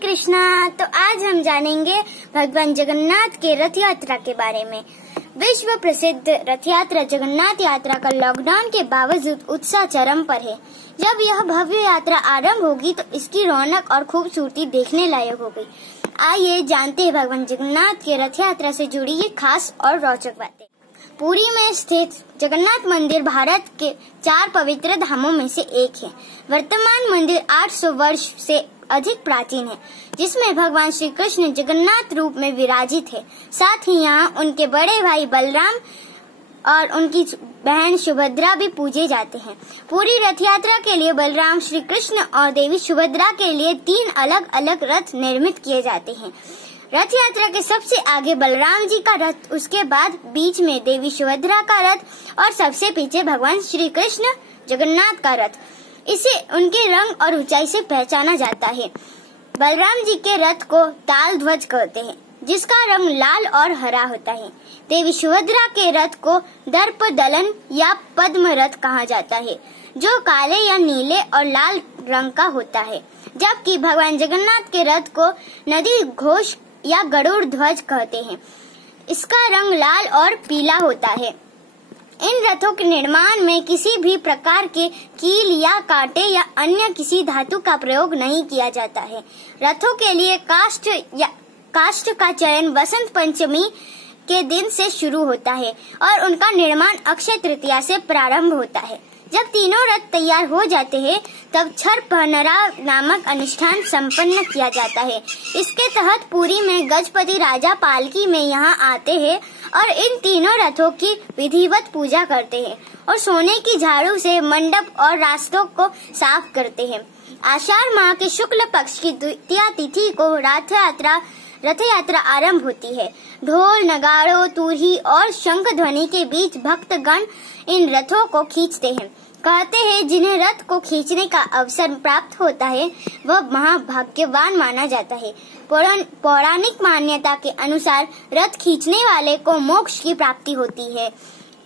कृष्णा। तो आज हम जानेंगे भगवान जगन्नाथ के रथ यात्रा के बारे में। विश्व प्रसिद्ध रथ यात्रा जगन्नाथ यात्रा का लॉकडाउन के बावजूद उत्साह चरम पर है। जब यह भव्य यात्रा आरंभ होगी तो इसकी रौनक और खूबसूरती देखने लायक होगी। आइए जानते हैं भगवान जगन्नाथ के रथ यात्रा से जुड़ी ये खास और रोचक बातें। पुरी में स्थित जगन्नाथ मंदिर भारत के 4 पवित्र धामों में से एक है। वर्तमान मंदिर 800 वर्ष से अधिक प्राचीन है, जिसमें भगवान श्री कृष्ण जगन्नाथ रूप में विराजित है। साथ ही यहाँ उनके बड़े भाई बलराम और उनकी बहन सुभद्रा भी पूजे जाते हैं। पूरी रथ यात्रा के लिए बलराम श्री कृष्ण और देवी सुभद्रा के लिए 3 अलग अलग रथ निर्मित किए जाते हैं। रथ यात्रा के सबसे आगे बलराम जी का रथ, उसके बाद बीच में देवी सुभद्रा का रथ और सबसे पीछे भगवान श्री कृष्ण जगन्नाथ का रथ। इसे उनके रंग और ऊंचाई से पहचाना जाता है। बलराम जी के रथ को ताल ध्वज कहते हैं, जिसका रंग लाल और हरा होता है। देवी सुभद्रा के रथ को दर्प दलन या पद्म रथ कहा जाता है, जो काले या नीले और लाल रंग का होता है। जबकि भगवान जगन्नाथ के रथ को नदी घोष या गरुड़ ध्वज कहते हैं। इसका रंग लाल और पीला होता है। इन रथों के निर्माण में किसी भी प्रकार के कील या कांटे या अन्य किसी धातु का प्रयोग नहीं किया जाता है। रथों के लिए काष्ठ का चयन वसंत पंचमी के दिन से शुरू होता है और उनका निर्माण अक्षय तृतीया से प्रारंभ होता है। जब तीनों रथ तैयार हो जाते हैं, तब छर पहनरा नामक अनुष्ठान संपन्न किया जाता है। इसके तहत पुरी में गजपति राजा पालकी में यहाँ आते हैं और इन तीनों रथों की विधिवत पूजा करते हैं और सोने की झाड़ू से मंडप और रास्तों को साफ करते हैं। आषाढ़ माह के शुक्ल पक्ष की द्वितीया तिथि को रथ यात्रा आरंभ होती है। ढोल, नगाड़ों, तुरही और शंख ध्वनि के बीच भक्तगण इन रथों को खींचते हैं। कहते हैं जिन्हें रथ को खींचने का अवसर प्राप्त होता है, वह महाभाग्यवान माना जाता है। पौराणिक मान्यता के अनुसार रथ खींचने वाले को मोक्ष की प्राप्ति होती है।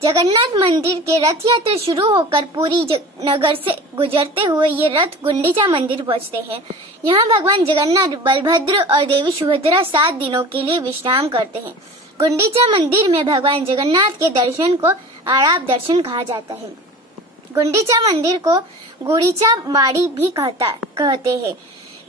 जगन्नाथ मंदिर के रथ यात्रा शुरू होकर पुरी नगर से गुजरते हुए ये रथ गुंडीचा मंदिर पहुँचते हैं। यहाँ भगवान जगन्नाथ, बलभद्र और देवी सुभद्रा 7 दिनों के लिए विश्राम करते हैं। गुंडीचा मंदिर में भगवान जगन्नाथ के दर्शन को आराप दर्शन कहा जाता है। गुंडीचा मंदिर को गुड़ीचा बाड़ी भी कहते हैं।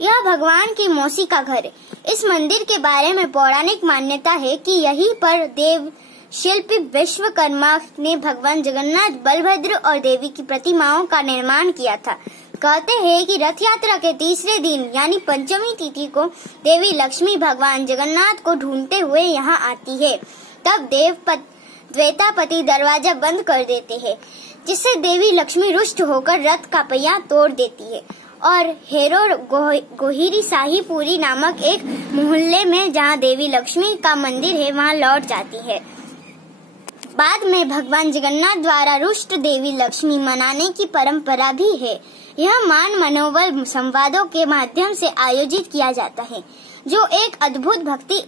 यह भगवान की मौसी का घर है। इस मंदिर के बारे में पौराणिक मान्यता है कि यहीं पर देव शिल्पी विश्वकर्मा ने भगवान जगन्नाथ, बलभद्र और देवी की प्रतिमाओं का निर्माण किया था। कहते हैं कि रथ यात्रा के तीसरे दिन यानी पंचमी तिथि को देवी लक्ष्मी भगवान जगन्नाथ को ढूंढते हुए यहाँ आती है। तब द्वैतापति दरवाजा बंद कर देते हैं, जिससे देवी लक्ष्मी रुष्ट होकर रथ का पहिया तोड़ देती है और हेरो गोहिरी साहीपुरी नामक एक मोहल्ले में, जहाँ देवी लक्ष्मी का मंदिर है, वहाँ लौट जाती है। बाद में भगवान जगन्नाथ द्वारा रुष्ट देवी लक्ष्मी मनाने की परंपरा भी है। यह मान मनोबल संवादों के माध्यम से आयोजित किया जाता है, जो एक अद्भुत भक्ति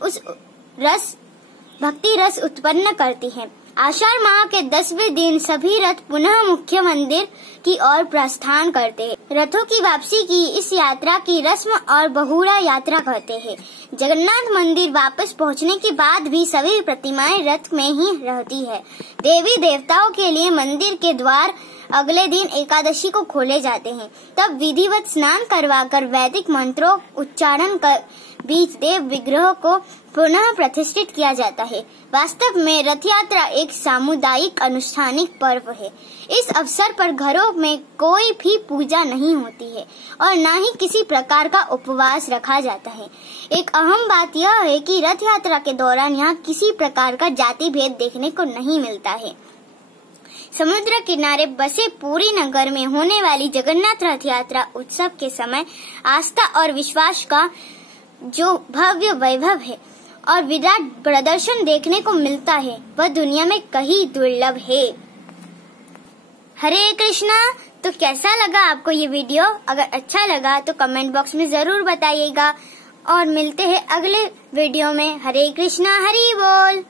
रस उत्पन्न करती है। आषाढ़ माह के 10वें दिन सभी रथ पुनः मुख्य मंदिर की ओर प्रस्थान करते हैं। रथों की वापसी की इस यात्रा की रस्म और बहुड़ा यात्रा कहते हैं। जगन्नाथ मंदिर वापस पहुंचने के बाद भी सभी प्रतिमाएं रथ में ही रहती है। देवी देवताओं के लिए मंदिर के द्वार अगले दिन एकादशी को खोले जाते हैं। तब विधिवत स्नान करवाकर वैदिक मंत्रों उच्चारण कर बीच देव विग्रह को पुनः प्रतिष्ठित किया जाता है। वास्तव में रथ यात्रा एक सामुदायिक अनुष्ठानिक पर्व है। इस अवसर पर घरों में कोई भी पूजा नहीं होती है और न ही किसी प्रकार का उपवास रखा जाता है। एक अहम बात यह है कि रथ यात्रा के दौरान यहाँ किसी प्रकार का जाति भेद देखने को नहीं मिलता है। समुद्र किनारे बसे पुरी नगर में होने वाली जगन्नाथ रथ यात्रा उत्सव के समय आस्था और विश्वास का जो भव्य वैभव है और विराट प्रदर्शन देखने को मिलता है, वह दुनिया में कहीं दुर्लभ है। हरे कृष्णा। तो कैसा लगा आपको ये वीडियो? अगर अच्छा लगा तो कमेंट बॉक्स में जरूर बताइएगा और मिलते हैं अगले वीडियो में। हरे कृष्णा, हरि बोल।